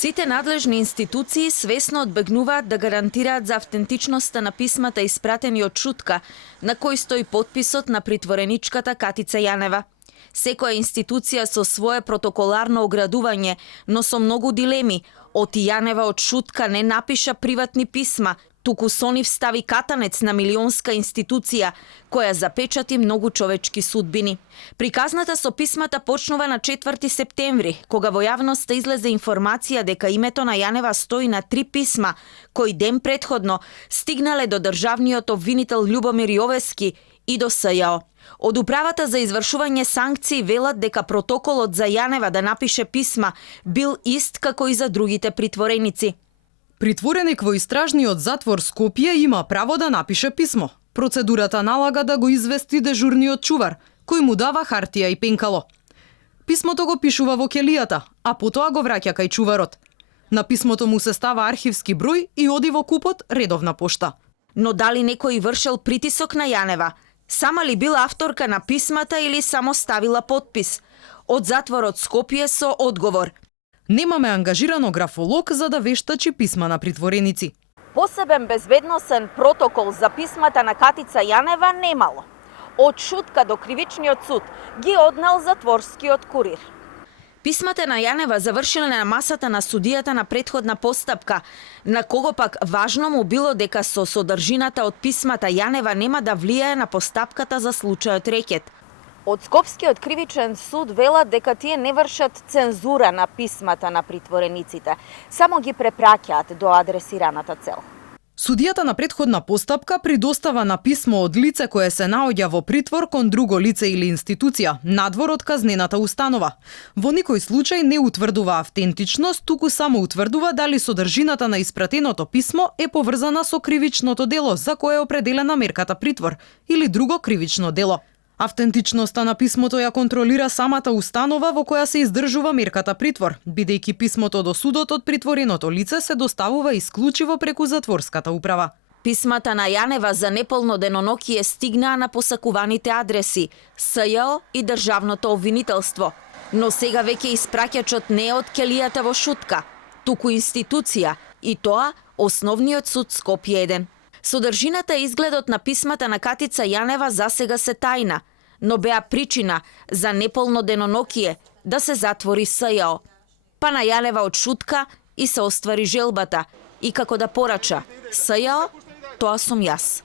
Сите надлежни институции свесно одбегнуваат да гарантираат за автентичноста на писмата испратени од Шутка, на кој стои потписот на притвореничката Катица Јанева. Секоја институција со свое протоколарно оградување, но со многу дилеми. Оти Јанева од Шутка не напиша приватни писма, туку со нив стави катанец на милионска институција, која запечати многу човечки судбини. Приказната со писмата почнува на 4 септември, кога во јавноста излезе информација дека името на Јанева стои на 3 писма, кои ден претходно стигнале до државниот обвинител Љубомир Јовески и до СЈО. Од управата за извршување санкции велат дека протоколот за Јанева да напише писма бил ист како и за другите притвореници. Притвореник во истражниот затвор Скопје има право да напише писмо. Процедурата налага да го извести дежурниот чувар, кој му дава хартија и пенкало. Писмото го пишува во келијата, а потоа го враќа кај чуварот. На писмото му се става архивски број и оди во купот редовна пошта. Но дали некој вршел притисок на Јанева? Сама ли била авторка на писмата или само ставила подпис? Од затворот Скопје со одговор: Немаме ангажирано графолог за да вештачи писма на притвореници. Посебен безбедносен протокол за писмата на Катица Јанева немало. Од Шутка до Кривичниот суд ги однел затворскиот курир. Писмата на Јанева завршиле на масата на судијата на претходна постапка, на кого пак важно му било дека со содржината од писмата Јанева нема да влијае на постапката за случајот Рекет. Од Скопскиот кривичен суд велат дека тие не вршат цензура на писмата на притворениците, само ги препраќаат до адресираната цел. Судијата на претходна постапка предостава на писмо од лице кое се наоѓа во притвор кон друго лице или институција, надвор од казнената установа. Во никој случај не утврдува автентичност, туку само утврдува дали содржината на испратеното писмо е поврзана со кривичното дело за кое е определена мерката притвор или друго кривично дело. Автентичноста на писмото ја контролира самата установа во која се издржува мерката притвор, бидејќи писмото до судот од притвореното лице се доставува исклучиво преку затворската управа. Писмата на Јанева за неполно денонокие стигнаа на посакуваните адреси СЈО и Државното обвинителство, но сега веќе испраќачот не е од келијата во Шутка, туку институција, и тоа Основниот суд Скопје 1. Содржината и изгледот на писмата на Катица Јанева засега се тајна, но беа причина за неполно денонокие да се затвори СЈО. Па на Јанева од Шутка и се оствари желбата, и како да порача: СЈО, тоа сум јас.